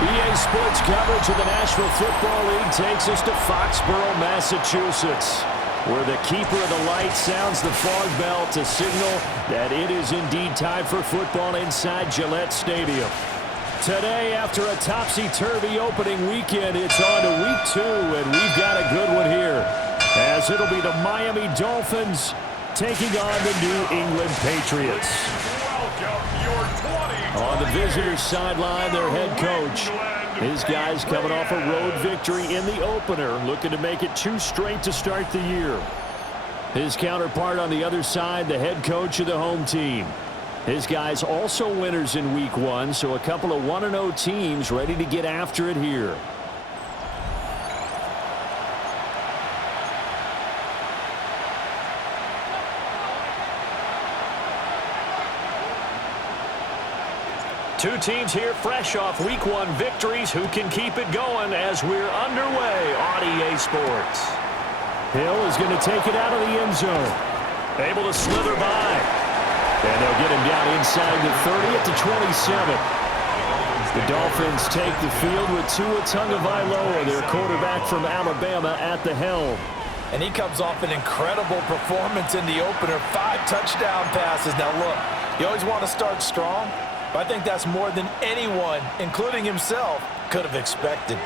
EA Sports coverage of the National Football League takes us to Foxborough, Massachusetts, where the keeper of the light sounds the fog bell to signal that it is indeed time for football inside Gillette Stadium. Today, after a topsy-turvy opening weekend, it's on to week 2, and we've got a good one here, as it'll be the Miami Dolphins taking on the New England Patriots. On the visitors' sideline, their head coach. His guys coming off a road victory in the opener, looking to make it 2 straight to start the year. His counterpart on the other side, the head coach of the home team. His guys also winners in week 1, so a couple of 1-0 teams ready to get after it here. Two teams here fresh off week 1 victories. Who can keep it going as we're underway on EA Sports? Hill is going to take it out of the end zone. Able to slither by. And they'll get him down inside the 30 at the 27. The Dolphins take the field with Tua Tagovailoa, their quarterback from Alabama, at the helm. And he comes off an incredible performance in the opener. 5 touchdown passes. Now look, you always want to start strong. But I think that's more than anyone, including himself, could have expected.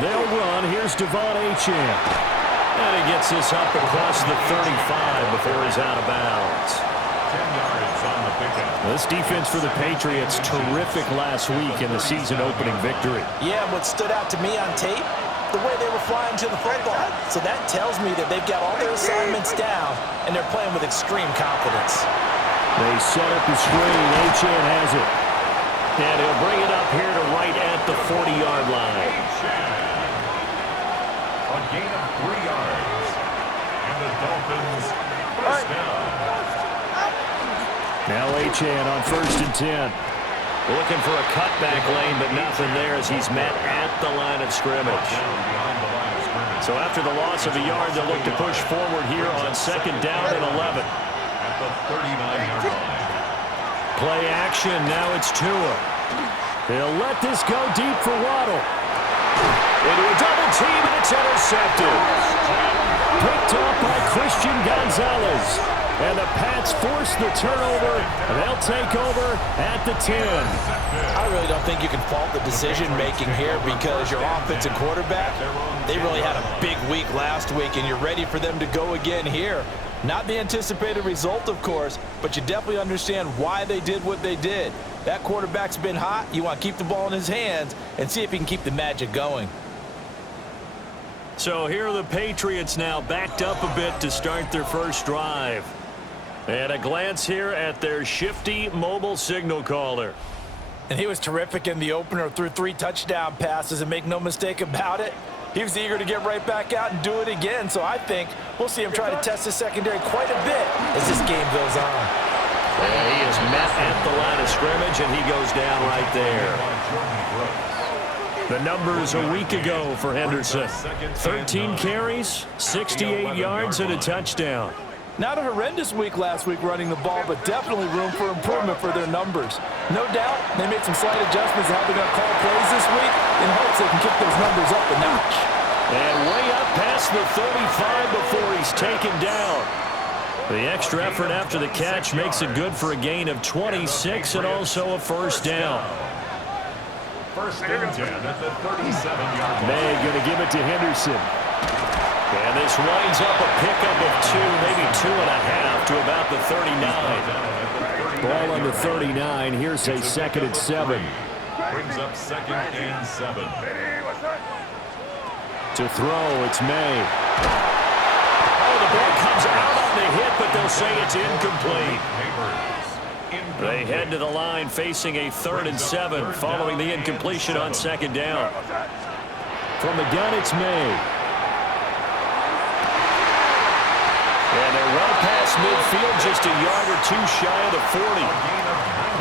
They'll run. Here's Devon Achane. And he gets this up across the 35 before he's out of bounds. 10 yards on the pickup. This defense for the Patriots, terrific last week in the season-opening victory. Yeah, what stood out to me on tape, the way they were flying to the football. So that tells me that they've got all their assignments down, and they're playing with extreme confidence. They set up the screen. Achane has it. And he'll bring it up here to right at the 40-yard line. A gain of 3 yards. And the Dolphins first down. Now Achane on 1st and 10. Looking for a cutback lane, but nothing there as he's met at the line of scrimmage. So after the loss of a yard, they'll look to push forward here on 2nd down and 11. At the 39-yard line. Play action. Now it's Tua. They'll let this go deep for Waddle. Into a double team, and it's intercepted. Picked up by Christian Gonzalez. And the Pats force the turnover, and they'll take over at the 10. I really don't think you can fault the decision-making here because your offensive quarterback, they really had a big week last week, and you're ready for them to go again here. Not the anticipated result, of course, but you definitely understand why they did what they did. That quarterback's been hot. You want to keep the ball in his hands and see if he can keep the magic going. So here are the Patriots now backed up a bit to start their first drive. And a glance here at their shifty mobile signal caller. And he was terrific in the opener, threw 3 touchdown passes, and make no mistake about it, he was eager to get right back out and do it again. So I think we'll see him try to test the secondary quite a bit as this game goes on. And he is met at the line of scrimmage, and he goes down right there. The numbers a week ago for Henderson. 13 carries, 68 yards, and a touchdown. Not a horrendous week last week running the ball, but definitely room for improvement for their numbers. No doubt they made some slight adjustments to how they're going to call plays this week in hopes they can kick those numbers up a notch. And way up past the 35 before he's taken down. The extra effort after the catch makes it good for a gain of 26 and also a first down. 1st and 10 at the 37-yard line. May going to give it to Henderson. And this winds up a pickup of 2, maybe 2.5 to about the 39. Ball on the 39. Here's a 2nd and 7. Brings up 2nd and 7. To throw, it's May. Oh, the ball comes out on the hit, but they'll say it's incomplete. They head to the line facing a 3rd and 7 following the incompletion on 2nd down. From the gun, it's May. And they're well past midfield, just a yard or 2 shy of the 40.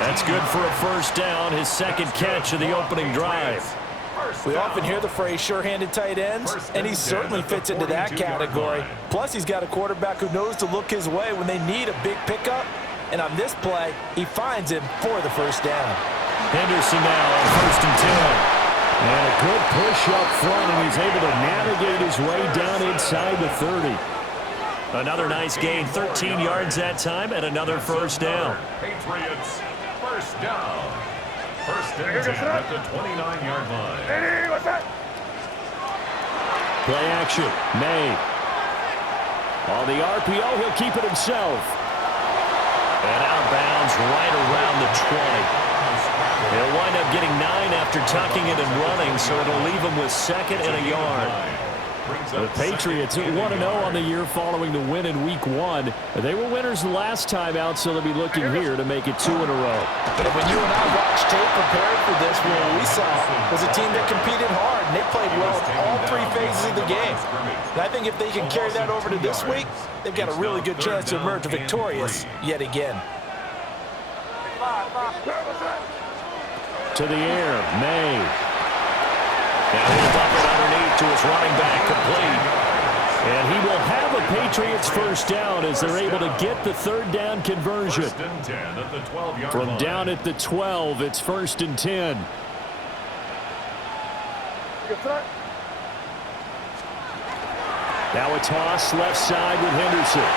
That's good for a first down, his 2nd catch of the opening drive. We often hear the phrase sure-handed tight ends, and he certainly fits into that category. Plus, he's got a quarterback who knows to look his way when they need a big pickup. And on this play, he finds him for the first down. Henderson now on 1st and 10. And a good push up front, and he's able to navigate his way down inside the 30. Another nice gain, 13 yards that time, and another first down. Patriots, first down. 1st and 10 at the 29-yard line. Play action, May. On the RPO, he'll keep it himself. And out of bounds right around the 20. He'll wind up getting 9 after tucking it and running, so it'll leave him with 2nd and a yard. The Patriots 1-0 on the year following the win in Week 1. They were winners last time out, so they'll be looking here to make it 2 in a row. When you and I watched tape prepared for this, what we saw was a team that competed hard, and they played well all 3 phases of the game. And I think if they can carry that over to this week, they've got a really good chance to emerge victorious yet again. To the air, May. And he'll dump it underneath to his running back, complete. And he will have a Patriots first down as they're able to get the 3rd down conversion. 1st and 10 at the 12-yard From line. down at the 12, it's 1st and 10. Now a toss left side with Henderson.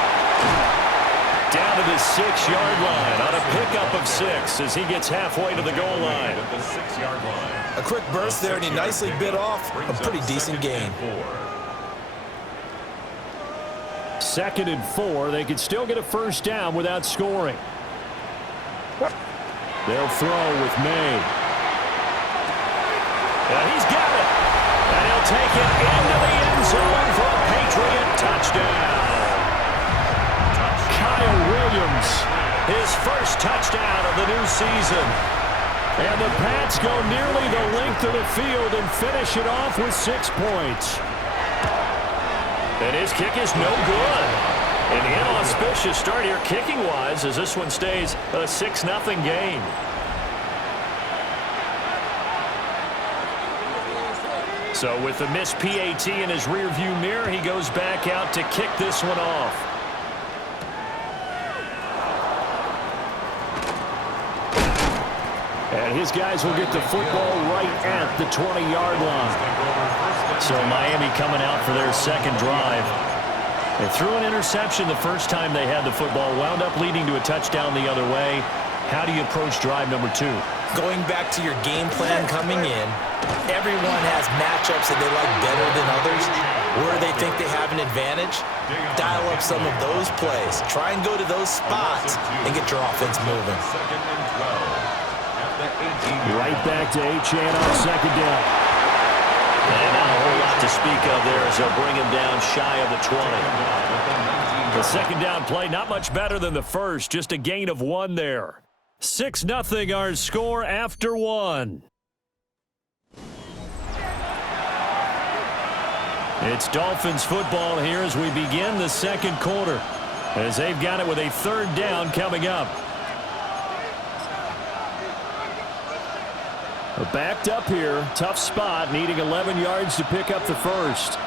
Down to the 6-yard line on a pickup of 6 as he gets halfway to the goal line. At the 6-yard line. A quick burst there, and he nicely bit off a pretty decent gain. 2nd and 4. They could still get a first down without scoring. They'll throw with May. And he's got it. And he'll take it into the end zone for a Patriot touchdown. Kyle Williams, his first touchdown of the new season. And the Pats go nearly the length of the field and finish it off with 6 points. And his kick is no good. An inauspicious start here kicking-wise as this one stays a 6-0 game. So with the missed PAT in his rearview mirror, he goes back out to kick this one off. And his guys will get the football right at the 20-yard line. So Miami coming out for their 2nd drive. They threw an interception the first time they had the football, wound up leading to a touchdown the other way. How do you approach drive number 2? Going back to your game plan coming in, everyone has matchups that they like better than others. Where they think they have an advantage, dial up some of those plays. Try and go to those spots and get your offense moving. 2nd and 12. Right back to Achane on 2nd down. And not a whole lot to speak of there as they'll bring him down shy of the 20. The 2nd down play, not much better than the first, just a gain of 1 there. 6-0 our score after 1. It's Dolphins football here as we begin the 2nd quarter, as they've got it with a 3rd down coming up. They're backed up here, tough spot, needing 11 yards to pick up the first.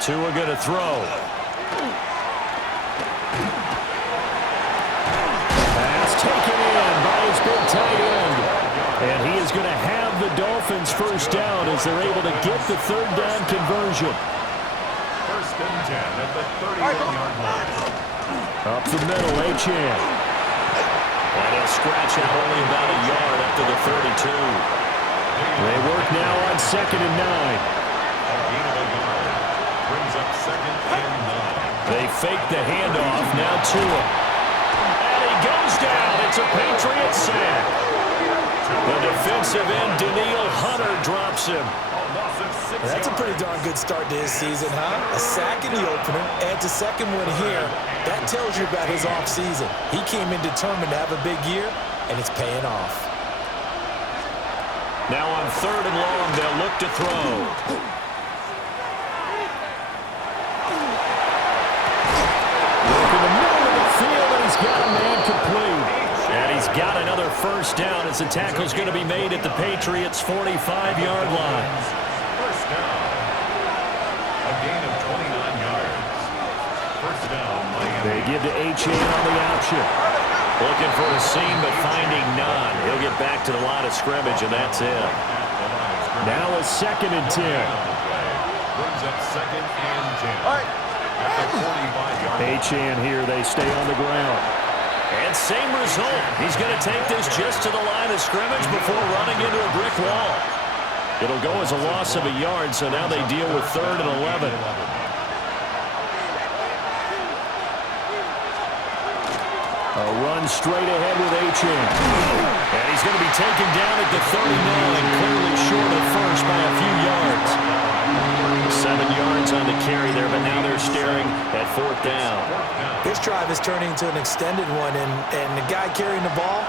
Tua going to throw. Pass taken in by his big tight end. And he is going to have the Dolphins first down as they're able to get the 3rd down conversion. 1st and 10 at the 31-yard line. Up the middle, Achane. And he'll scratch out only about a yard up to the 32. They work now on 2nd and 9. A gain of a yard. Brings up 2nd and 9. They fake the handoff, now Tua. And he goes down. It's a Patriot sack. The defensive end, Danielle Hunter, drops him. That's a pretty darn good start to his season, huh? A sack in the opener, adds a 2nd one here. That tells you about his offseason. He came in determined to have a big year, and it's paying off. Now on 3rd and long, they'll look to throw. Look in the middle of the field, and he's got a man complete. And he's got another first down as the tackle's going to be made at the Patriots' 45-yard line. First down. A gain of 29 yards. down, Miami. They give to H.A. on the option. Looking for a seam, but finding none. He'll get back to the line of scrimmage, and that's it. Now a 2nd and 10. Brings up 2nd and 10. At the 45-yard line. H.A. here, they stay on the ground. And same result. He's going to take this just to the line of scrimmage before running into a brick wall. It'll go as a loss of a yard, so now they deal with 3rd and 11. A run straight ahead with H.A. And he's going to be taken down at the 39, clearly short of first by a few yards. 7 yards on the carry there, but now they're staring at 4th down. This drive is turning into an extended one, and the guy carrying the ball,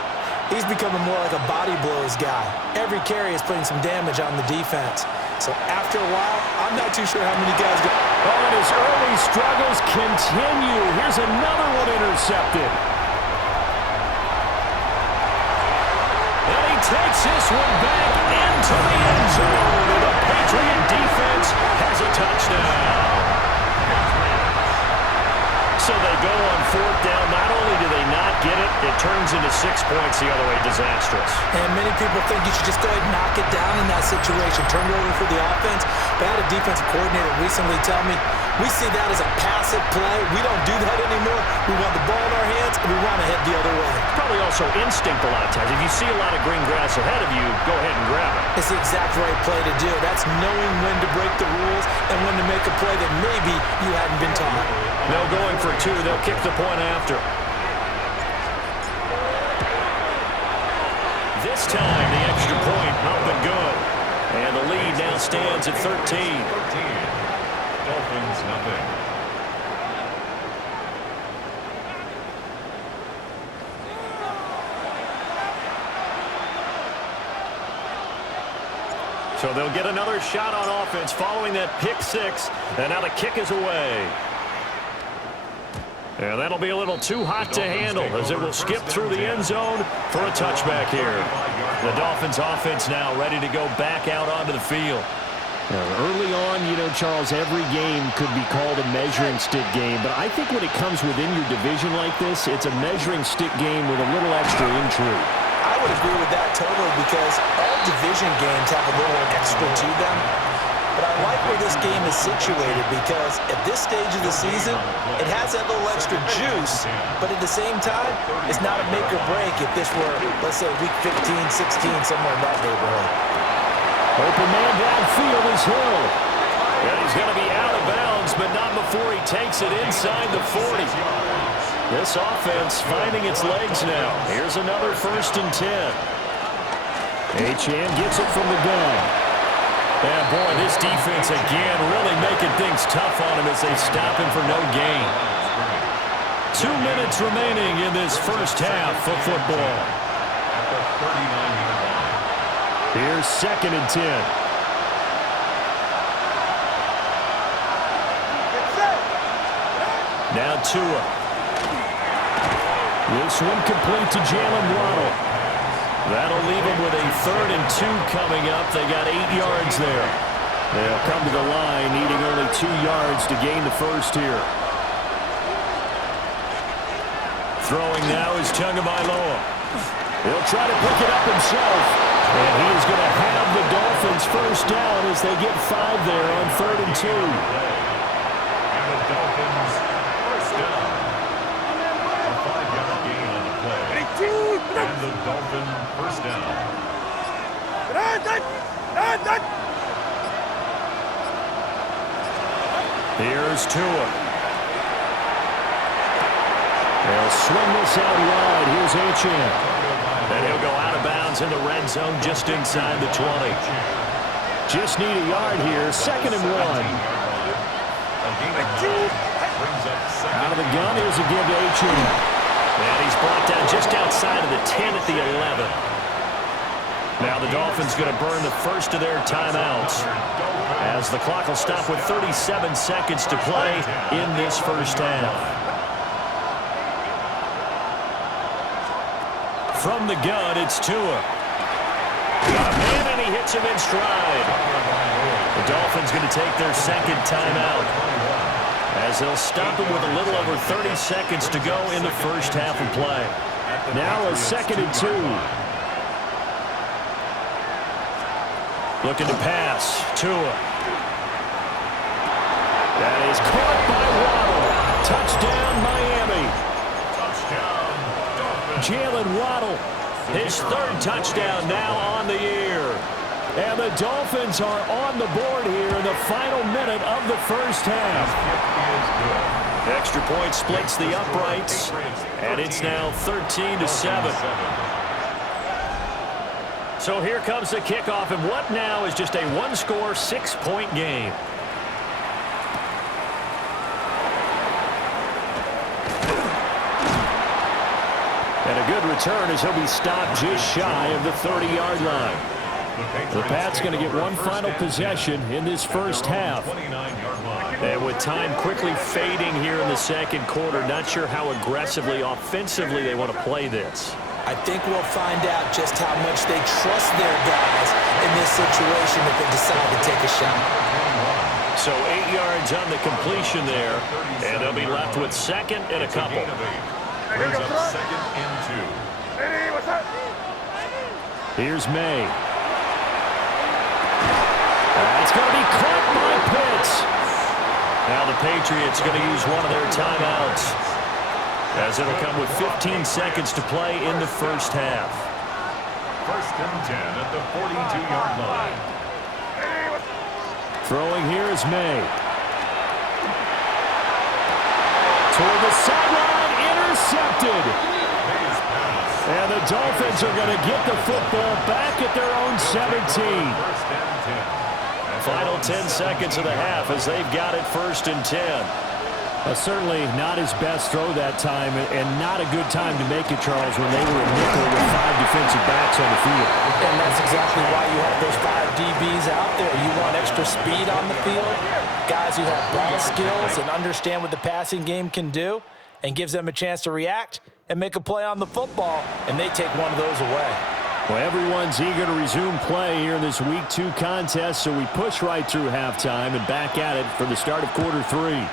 he's becoming more like a body blows guy. Every carry is putting some damage on the defense. So after a while, I'm not too sure how many guys go. Oh, and his early struggles continue. Here's another one intercepted. And he takes this one back into the end zone. And the Patriot defense has a touchdown. So they go on 4th down. Not only do they not get it, it turns into 6 points the other way. Disastrous. And many people think you should just go ahead and knock it down in that situation. Turn it over for the offense. But I had a defensive coordinator recently tell me, we see that as a passive play. We don't do that anymore. We want the ball in our hands, and we want to head the other way. Probably also instinct a lot of times. If you see a lot of green grass ahead of you, go ahead and grab it. It's the exact right play to do. That's knowing when to break the rules and when to make a play that maybe you hadn't been taught. No going for 2. They'll kick the point after. This time, the extra point up and good. And the lead now stands at 13. Dolphins, nothing. So they'll get another shot on offense following that pick 6. And now the kick is away. And that'll be a little too hot to handle as it will skip through the end zone for a touchback here. The Dolphins offense now ready to go back out onto the field. Early on, you know, Charles, every game could be called a measuring stick game. But I think when it comes within your division like this, it's a measuring stick game with a little extra intrigue. I would agree with that totally because all division games have a little extra to them. But I like where this game is situated because at this stage of the season, it has that little extra juice, but at the same time, it's not a make or break if this were, let's say, week 15, 16, somewhere in that neighborhood. Open man downfield is Hill. And he's going to be out of bounds, but not before he takes it inside the 40. This offense finding its legs now. Here's another 1st and 10. H.A. gets it from the gun. And, boy, this defense again really making things tough on him as they stop him for no gain. 2 minutes remaining in this first half of football. Here's 2nd and 10. Now Tua. This one complete to Jalen Waddle. That'll leave them with a 3rd and 2 coming up. They got 8 yards there. They'll come to the line needing only 2 yards to gain the first here. Throwing now is Tagovailoa. He'll try to pick it up himself. And he is going to have the Dolphins first down as they get 5 there on 3rd and 2. And the Dolphins first down. A 5-yard gain on the play. And the Dolphins first down. Here's Tua. They'll swing this out wide. Here's H.A. And he'll go out of bounds in the red zone just inside the 20. Just need a yard here. 2nd and 1. Out of the gun, here's a give to H.A. And he's brought down just outside of the 10 at the 11. Now the Dolphins going to burn the first of their timeouts as the clock will stop with 37 seconds to play in this first half. From the gun, it's Tua. Got a man, and he hits him in stride. The Dolphins going to take their second timeout as they'll stop him with a little over 30 seconds to go in the first half of play. Now a 2nd and 2. Looking to pass. Tua. That is caught by Waddle. Touchdown, Miami. Jalen Waddle, his 3rd touchdown now on the year. And the Dolphins are on the board here in the final minute of the first half. Extra point splits the uprights, and it's now 13-7. So here comes the kickoff, and what now is just a 1-score, 6-point game. And a good return as he'll be stopped just shy of the 30-yard line. The Pats going to get one final possession in this first half. And with time quickly fading here in the second quarter, not sure how aggressively, offensively they want to play this. I think we'll find out just how much they trust their guys in this situation if they decide to take a shot. So 8 yards on the completion there, and they'll be left with 2nd and a couple. Brings up 2nd and 2. Here's May. It's going to be caught by Pitts. Now the Patriots are going to use one of their timeouts, as it'll come with 15 seconds to play in the first half. 1st and 10 at the 42-yard line. Throwing here is May. Toward the sideline, intercepted. And the Dolphins are going to get the football back at their own 17. Final 10 seconds of the half as they've got it 1st and 10. Certainly not his best throw that time, and not a good time to make it, Charles, when they were a nickel with 5 defensive backs on the field. And that's exactly why you have those 5 DBs out there. You want extra speed on the field, guys who have ball skills and understand what the passing game can do, and gives them a chance to react and make a play on the football, and they take one of those away. Well, everyone's eager to resume play here in this Week 2 contest, so we push right through halftime and back at it for the start of quarter 3.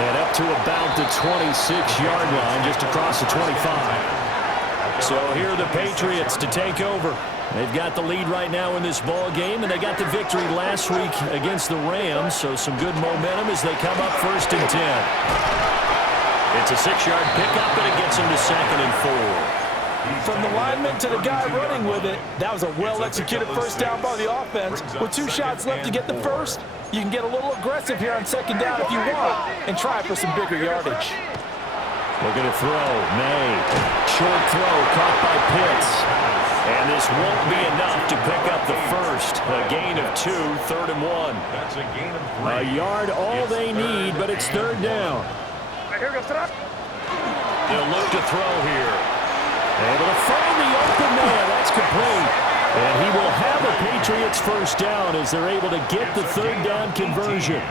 And up to about the 26-yard line, just across the 25. So here are the Patriots to take over. They've got the lead right now in this ball game, and they got the victory last week against the Rams, so some good momentum as they come up 1st and 10. It's a 6-yard pickup, and it gets them to 2nd and 4. From the lineman to the guy running with it, that was a well-executed first down by the offense. With 2 shots left to get the first, you can get a little aggressive here on 2nd down if you want and try for some bigger yardage. Looking to throw. May. Short throw caught by Pitts. And this won't be enough to pick up the first. A gain of 2, 3rd and 1. That's a gain of 3. A yard all they need, but it's 3rd down. They'll look to throw here. Able to find the open man. That's complete. And he will have a Patriots first down as they're able to get the 3rd down conversion.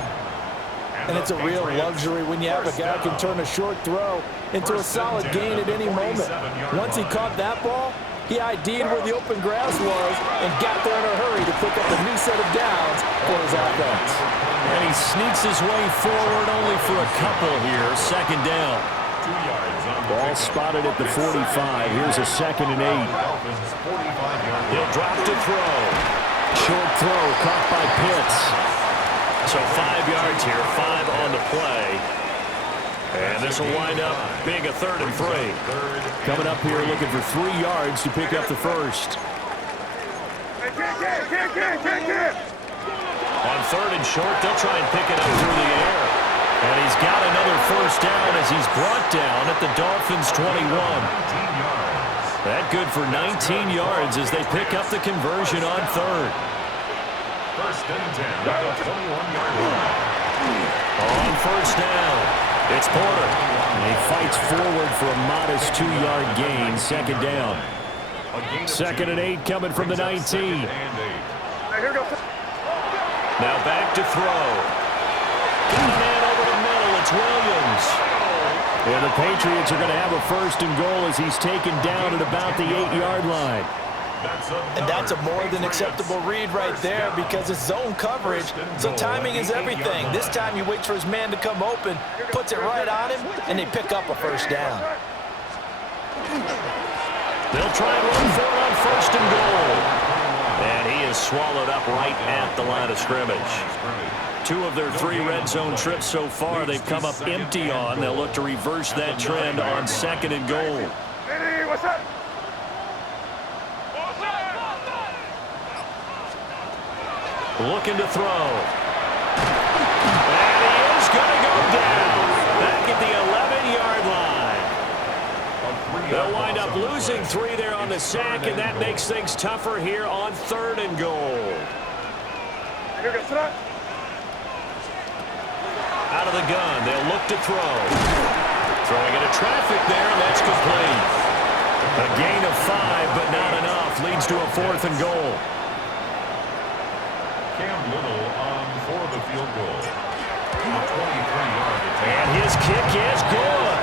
And it's a real luxury when you have a guy who can turn a short throw into a solid gain at any moment. Once he caught that ball, he ID'd where the open grass was and got there in a hurry to pick up a new set of downs for his offense. And he sneaks his way forward only for a couple here. 2nd down. 2 yards on the Ball spotted at the 45. Here's a 2nd and 8. He'll drop to throw. Short throw caught by Pitts. So 5 yards here, 5 on the play. And this will wind up being a 3rd and 3. Coming up here looking for 3 yards to pick up the first. On 3rd and short, they'll try and pick it up through the air. And he's got another first down as he's brought down at the Dolphins' 21. That good for 19 yards as they pick up the conversion on 3rd. 1st and 10 at the 21-yard line. On 1st down, it's Porter. And he fights forward for a modest 2-yard gain. 2nd down. 2nd and 8 coming from the 19. Now back to throw. Got a man over the middle. It's Williams. And the Patriots are going to have a 1st and goal as he's taken down at about the 8-yard line. And that's a more than acceptable read right there because it's zone coverage, so timing is everything. This time he waits for his man to come open, puts it right on him, and they pick up a first down. They'll try and run for it on first and goal. And he is swallowed up right at the line of scrimmage. 2 of their 3 red zone trips so far they've come up empty on. They'll look to reverse that trend on second and goal. Hey, what's up? Looking to throw. And he is going to go down. Back at the 11-yard line. They'll wind up losing 3 there on the sack, and that makes things tougher here on third and goal. Out of the gun, they'll look to throw. Throwing into traffic there, and that's complete. A gain of 5, but not enough. Leads to a 4th and goal. Cam Little on for the field goal. A 23-yard attempt. And his kick is good.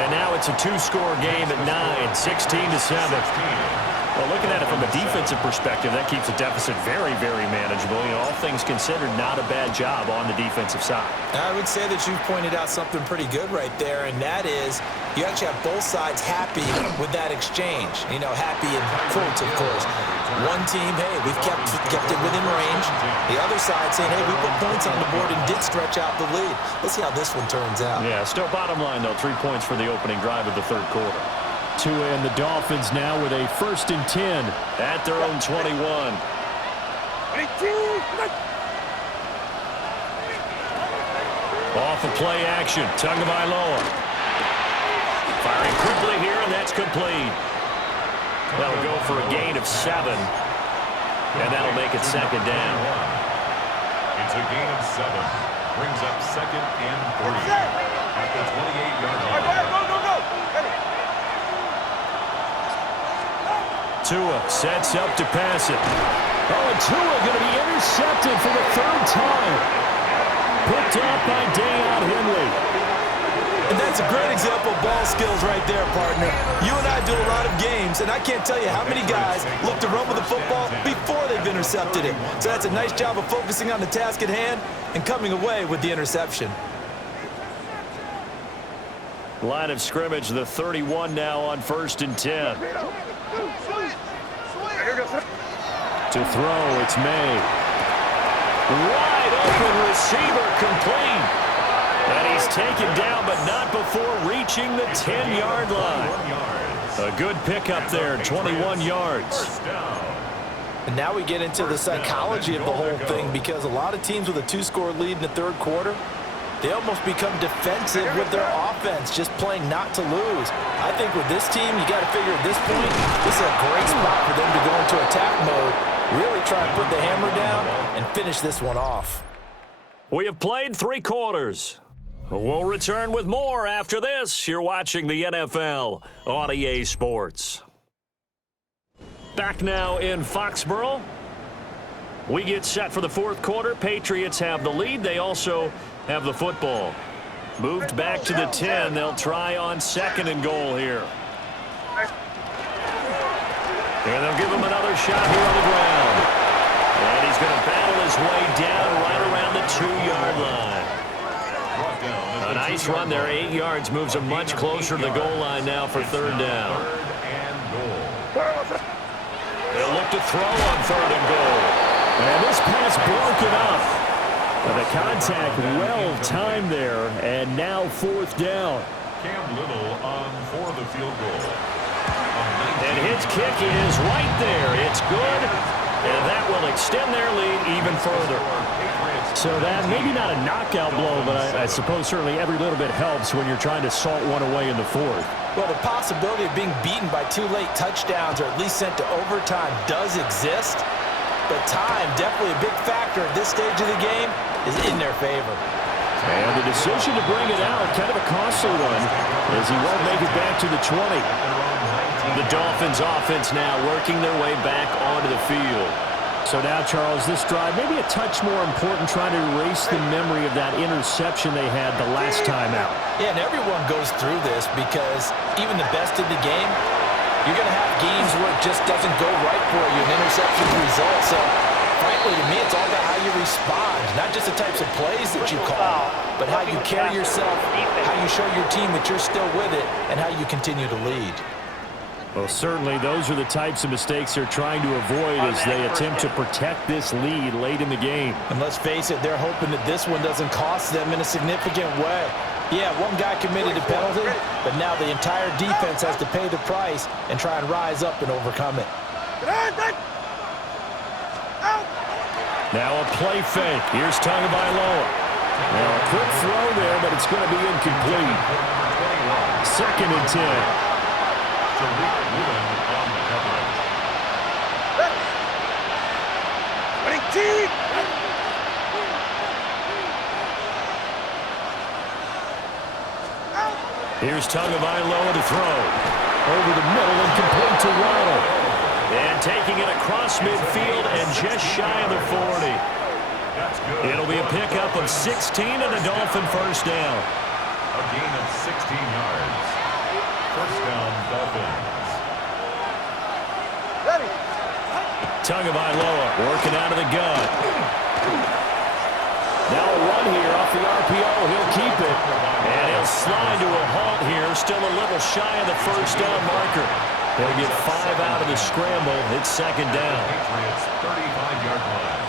And now it's a 2-score game at 9, 16-7. Well, looking at it from a defensive perspective, that keeps the deficit very, very manageable. You know, all things considered, not a bad job on the defensive side. I would say that you've pointed out something pretty good right there, and that is you actually have both sides happy with that exchange. You know, happy in quotes, of course. One team, hey, we've kept it within range. The other side saying, hey, we put points on the board and did stretch out the lead. Let's see how this one turns out. Yeah, still bottom line, though, 3 points for the opening drive of the third quarter. Tua and the Dolphins now with a 1st and 10 at their own 21. Off of play action, Tagovailoa. Firing quickly here, and that's complete. That'll go for a gain of 7, and that'll make it second down. It's a gain of 7. Brings up 2nd and 3 at the 28-yard line. Tua sets up to pass it. Oh, and Tua going to be intercepted for the 3rd time. Picked up by Deion Henley. And that's a great example of ball skills right there, partner. You and I do a lot of games, and I can't tell you how many guys look to run with the football before they've intercepted it. So that's a nice job of focusing on the task at hand and coming away with the interception. Line of scrimmage, the 31 now on 1st and 10. To throw, it's May. Wide open receiver complete. And he's taken down, but not before reaching the 10-yard line. A good pickup there, 21 yards. And now we get into the psychology of the whole thing because a lot of teams with a 2-score lead in the third quarter, they almost become defensive with their offense, just playing not to lose. I think with this team, you got to figure at this point, this is a great spot for them to go into attack mode, really try and put the hammer down and finish this one off. We have played 3 quarters. We'll return with more after this. You're watching the NFL on EA Sports. Back now in Foxborough. We get set for the 4th quarter. Patriots have the lead. They also have the football. Moved back to the 10. They'll try on 2nd and goal here. And they'll give him another shot here on the ground. And he's going to battle his way down right around the 2-yard line. A nice run there, 8 yards, moves him much closer to the goal line now for 3rd down. They'll look to throw on 3rd and goal. And this pass broken up. The contact well timed there, and now 4th down. Cam Little on for the field goal. And his kick is right there. It's good, and that will extend their lead even further. So that maybe not a knockout blow, but I suppose certainly every little bit helps when you're trying to salt one away in the 4th. Well, the possibility of being beaten by 2 late touchdowns or at least sent to overtime does exist, but time, definitely a big factor at this stage of the game, is in their favor. And the decision to bring it out, kind of a costly one, as he won't make it back to the 20. The Dolphins offense now working their way back onto the field. So now, Charles, this drive maybe a touch more important, trying to erase the memory of that interception they had the last time out. Yeah, and everyone goes through this because even the best in the game, You're going to have games where it just doesn't go right for you, and interceptions result. So, frankly, to me, it's all about how you respond, not just the types of plays that you call, but how you carry yourself, how you show your team that you're still with it, and how you continue to lead. Well, certainly those are the types of mistakes they're trying to avoid as they attempt to protect this lead late in the game. And let's face it, they're hoping that this one doesn't cost them in a significant way. Yeah, one guy committed a penalty, but now the entire defense has to pay the price and try and rise up and overcome it. Now a play fake. Here's Tagovailoa. Now a quick throw there, but it's going to be incomplete. 2nd and 10. Here's Tagovailoa to throw. Over the middle and complete to Waddle. And taking it across midfield and just shy of the 40. It'll be a pickup of 16 and a Dolphin first down. A gain of 16 yards. First down, Dolphins. Tagovailoa working out of the gun. Now a run here off the RPO. He'll keep it. And he'll slide to a halt here. Still a little shy of the first down marker. He'll get 5 out of the scramble. It's 2nd down. Patriots 35-yard line.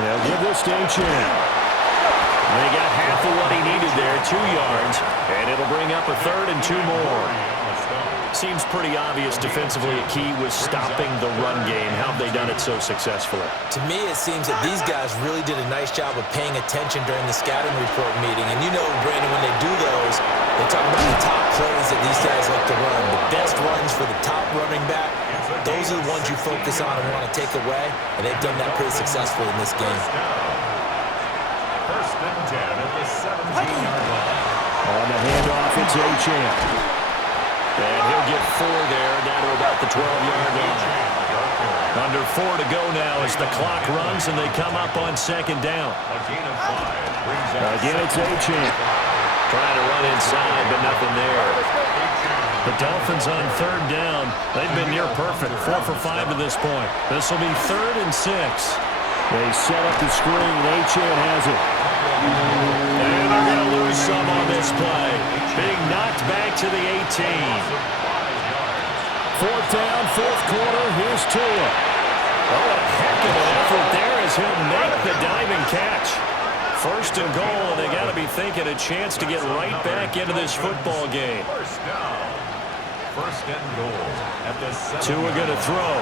They'll give this to Gillettine. They got half of what he needed there, 2 yards. And it'll bring up a 3rd and 2 more. Seems pretty obvious defensively a key was stopping the run game. How have they done it so successfully? To me, it seems that these guys really did a nice job of paying attention during the scouting report meeting. And you know, Brandon, when they do those, they talk about the top plays that these guys like to run. The best runs for the top running back. Those are the ones you focus on and want to take away. And they've done that pretty successfully in this game. First and 10 at the 17-yard line. On the handoff, it's Gillettine. And he'll get 4 there, down to about the 12-yard line. Under 4 to go now as the clock runs and they come up on 2nd down. A gain of 5 brings up Again, it's Gillettine. Trying to run inside, but nothing there. The Dolphins on 3rd down. They've been near perfect, 4 for 5 to this point. This will be 3rd and 6. They set up the screen. Gillettine has it. And they're going to lose some on this play. Being knocked back to the 18. 4th down, 4th quarter. Here's Tua. Oh, a heck of an effort there as he'll make the diving catch. 1st and goal, and they got to be thinking a chance to get right back into this football game. First down. First and goal at the 7. Tua going to throw.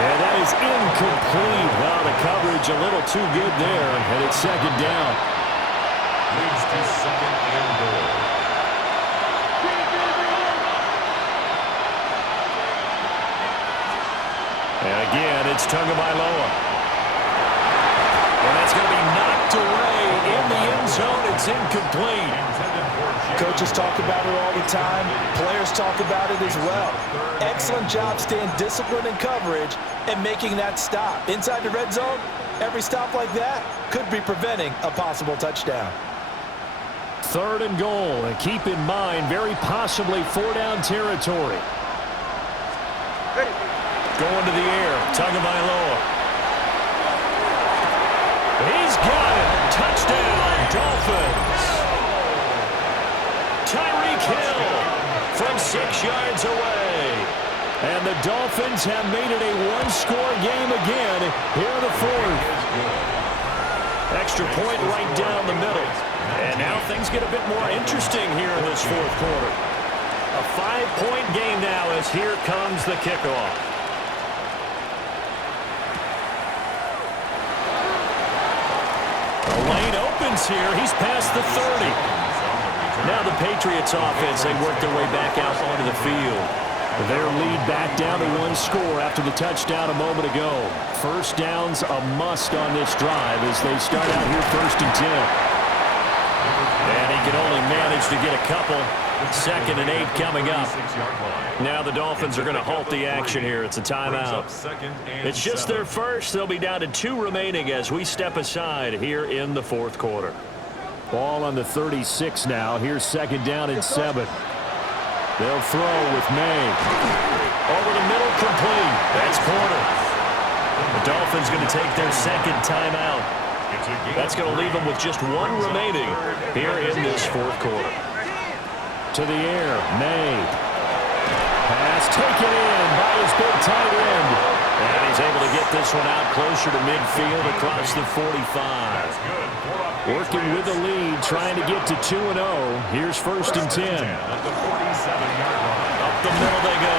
And that is incomplete. Wow, the coverage a little too good there, and it's 2nd down. Leads to 2nd and goal. And again, it's Tagovailoa. And that's going to be knocked away in the end zone. It's incomplete. Coaches talk about it all the time. Players talk about it as well. Excellent job staying disciplined in coverage and making that stop. Inside the red zone, every stop like that could be preventing a possible touchdown. 3rd and goal. And keep in mind, very possibly 4-down territory. Going to the air. Tagovailoa. He's got it. Touchdown, Dolphins. Tyreek Hill from 6 yards away. And the Dolphins have made it a one-score game again here in the 4th. Extra point right down the middle. And now things get a bit more interesting here in this 4th quarter. A 5-point game now as here comes the kickoff. The lane opens here. He's past the 30. Now the Patriots offense, they work their way back out onto the field. Their lead back down to 1 score after the touchdown a moment ago. First down's a must on this drive as they start out here 1st and 10. And he can only manage to get a couple. 2nd and 8 coming up. Now the Dolphins are going to halt the action here. It's a timeout. It's just their first. They'll be down to 2 remaining as we step aside here in the 4th quarter. Ball on the 36 now. Here's 2nd down and 7. They'll throw with May. Over the middle, complete. That's Porter. The Dolphins going to take their second timeout. That's going to leave them with just one remaining here in this fourth quarter. To the air, May. Pass taken in by his big tight end. And he's able to get this one out closer to midfield across the 45. Working with the lead, trying to get to 2-0. Here's 1st and 10. Up the middle they go.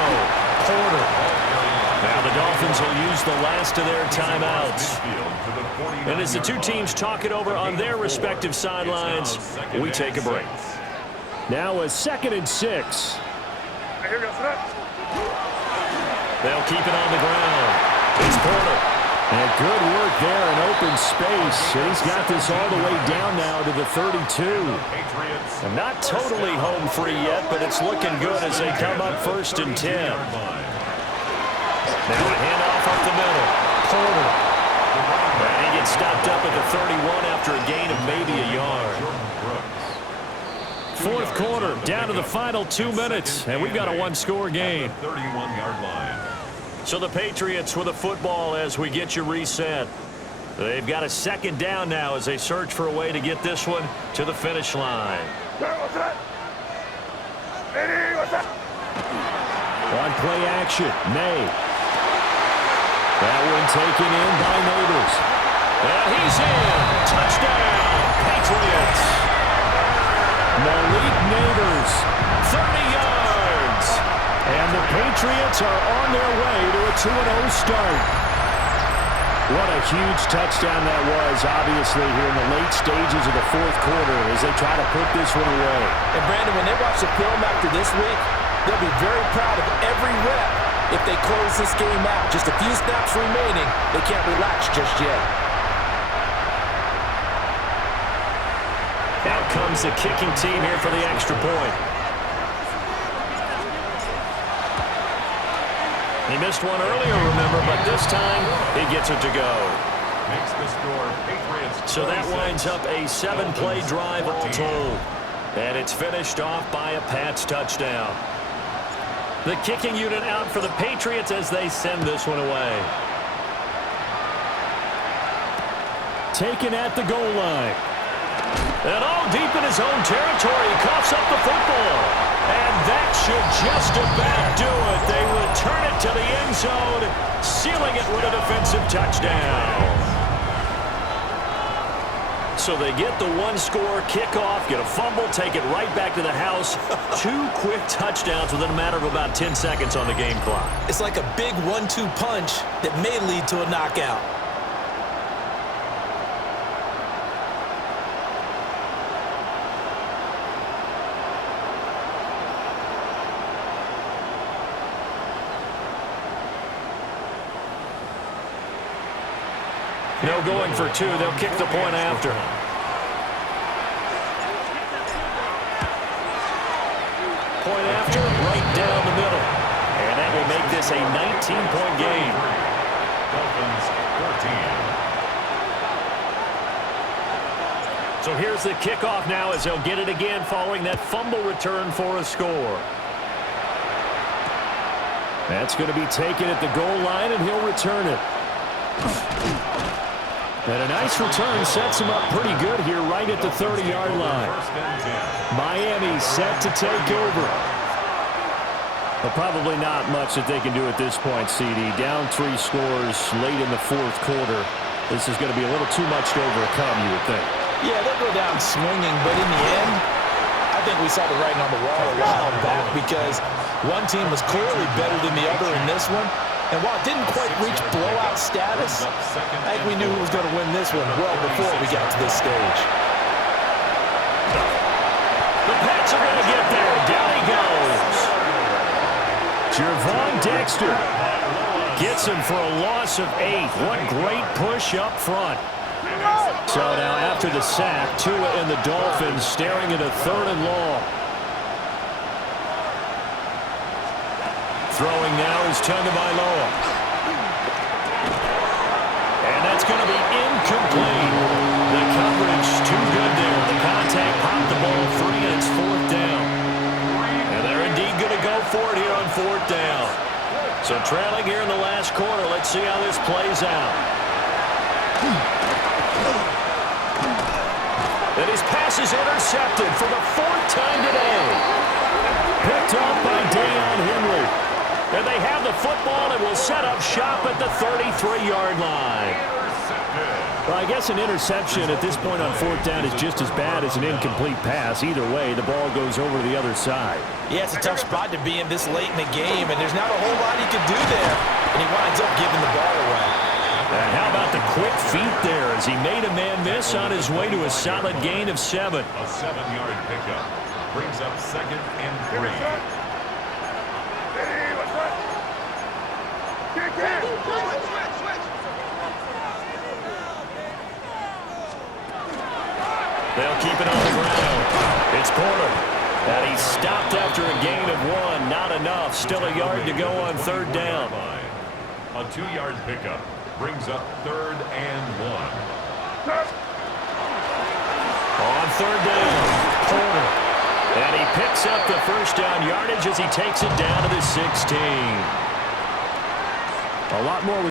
Porter. Now the Dolphins will use the last of their timeouts. And as the two teams talk it over on their respective sidelines, we take a break. Now a 2nd and 6. They'll keep it on the ground. It's Porter. And good work there in open space. He's got this all the way down now to the 32. And not totally home free yet, but it's looking good as they come up 1st and 10. Now a handoff up the middle. Porter. And he gets stopped up at the 31 after a gain of maybe a yard. Fourth quarter, down to the final 2 minutes, and we've got a one-score game. 31-yard line. So the Patriots with a football as we get you reset. They've got a 2nd down now as they search for a way to get this one to the finish line. On play action, May. That one taken in by Neighbors. And he's in. Touchdown, Patriots. Malik Neighbors, 30 yards. And the Patriots are on their way to a 2-0 start. What a huge touchdown that was, obviously, here in the late stages of the fourth quarter as they try to put this one away. And, Brandon, when they watch the film after this week, they'll be very proud of every rep if they close this game out. Just a few snaps remaining. They can't relax just yet. Out comes the kicking team here for the extra point. He missed one earlier, remember, but this time he gets it to go. Makes the score, Patriots. So that winds up a 7-play drive all told. And it's finished off by a Pats touchdown. The kicking unit out for the Patriots as they send this one away. Taken at the goal line. And all deep in his own territory, he coughs up the football. And that should just about do it. They return it to the end zone, sealing it with a defensive touchdown. So they get the one-score kickoff, get a fumble, take it right back to the house. 2 quick touchdowns within a matter of about 10 seconds on the game clock. It's like a big 1-2 punch that may lead to a knockout. No going for 2. They'll kick the point after. Point after, right down the middle. And that will make this a 19-point game. Dolphins 14. So here's the kickoff now as they'll get it again following that fumble return for a score. That's going to be taken at the goal line, and he'll return it. And a nice return sets him up pretty good here right at the 30-yard line. Miami set to take over. But probably not much that they can do at this point, CD. Down 3 scores late in the fourth quarter. This is going to be a little too much to overcome, you would think. Yeah, they'll go down swinging, but in the end, I think we saw the writing on the wall a while back because one team was clearly better than the other in this one. And while it didn't quite reach blowout status, I think we knew who was going to win this one well before we got to this stage. The Pats are going to get there. Down he goes. Gervon Dexter gets him for a loss of 8. What great push up front. So now after the sack, Tua and the Dolphins staring at a 3rd and long. Throwing now is Tagovailoa. And that's going to be incomplete. The coverage too good there. The contact popped the ball free, and it's 4th down. And they're indeed going to for it here on 4th down. So trailing here in the last quarter. Let's see how this plays out. And his pass is intercepted for the 4th time today. Picked off by Deion Henry. And they have the football and will set up shop at the 33-yard line. Well, I guess an interception at this point on 4th down is just as bad as an incomplete pass. Either way, the ball goes over to the other side. Yeah, it's a tough spot to be in this late in the game, and there's not a whole lot he can do there. And he winds up giving the ball away. And how about the quick feet there as he made a man miss on his way to a solid gain of 7. A 7-yard pickup brings up 2nd and 3. They'll keep it on the ground. It's Porter. And he's stopped after a gain of 1. Not enough. Still a yard to go on 3rd down. A 2-yard pickup brings up 3rd and 1. On 3rd down, Porter. And he picks up the 1st down yardage as he takes it down to the 16. A lot more